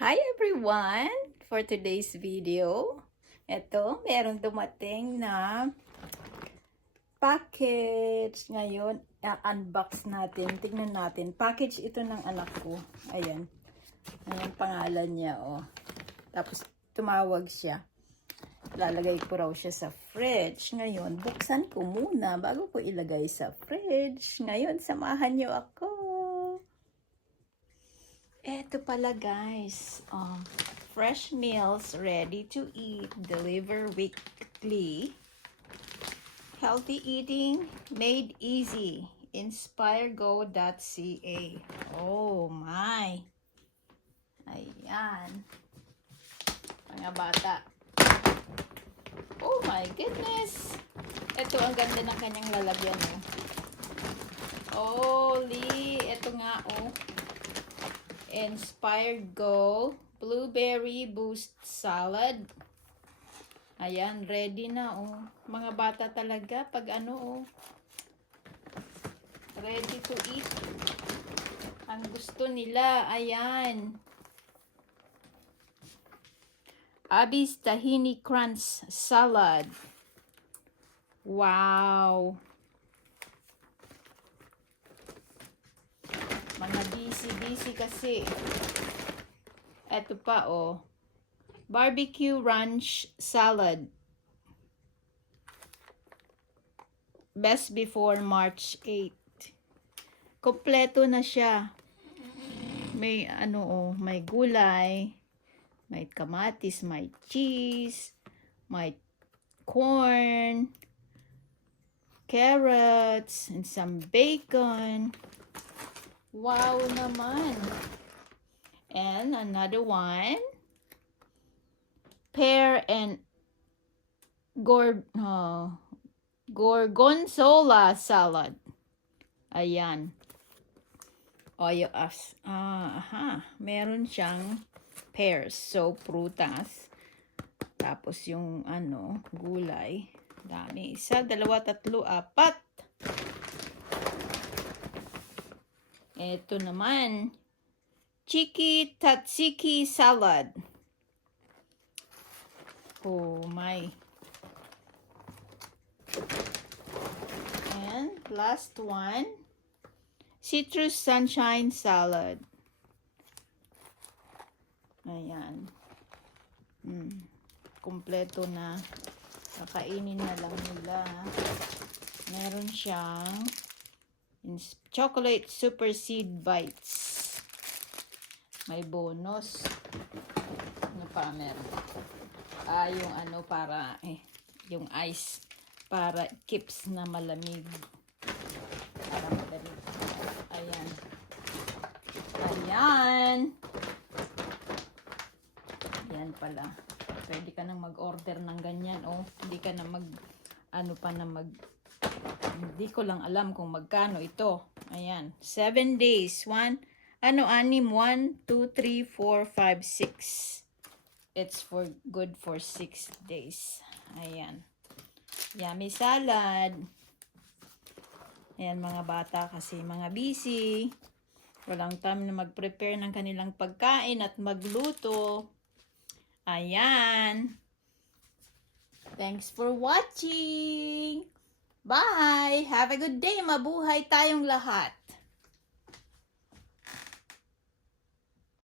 Hi everyone! For today's video, meron dumating na package. Ngayon, unbox natin. Tingnan natin. Package ito ng anak ko. Ayan. Ayan pangalan niya, oh. Tapos, tumawag siya. Lalagay ko raw siya sa fridge. Ngayon, buksan ko muna bago ko ilagay sa fridge. Ngayon, samahan niyo ako. Eto pala guys, fresh meals ready to eat, deliver weekly. Healthy eating made easy. Inspirego.ca. Oh my. Ayan. Mga bata. Oh my goodness. Ito ang ganda ng kanyang lalagyan. Holy, ito nga oh. Inspirego Blueberry Boost Salad. Ayan, ready na oh. Mga bata talaga pag ano oh. Ready to eat. Ang gusto nila, ayan. Abby's Tahini Crunch Salad. Wow. Mga busy kasi. Eto pa oh. Barbecue Ranch Salad. Best before March 8. Kompleto na siya. May ano oh, may gulay, may kamatis, may cheese, may corn, carrots, and some bacon. Wow naman. And another one. Pear and gorgonzola salad. Ayan. Meron siyang pears. So, prutas. Tapos yung gulay. Dami. 1, 2, 3, 4. Ito naman, Chiki Tatsiki Salad. Oh my. And last one, Citrus Sunshine Salad. Ayan. Kompleto na. Kakainin na lang nila. Meron siyang chocolate super seed bites. May bonus. Ano pa meron? Yung para yung ice para keeps na malamig. Para madali. Ayan. Yan pala. Pwede ka nang mag-order ng ganyan. Oh, hindi ka na hindi ko lang alam kung magkano ito. Ayan. 7 days. 1, 2, 3, 4, 5, 6. It's good for 6 days. Ayan. Yummy salad. Ayan mga bata kasi mga busy. Walang time na mag-prepare ng kanilang pagkain at magluto. Ayan. Thanks for watching. Bye! Have a good day. Mabuhay tayong lahat.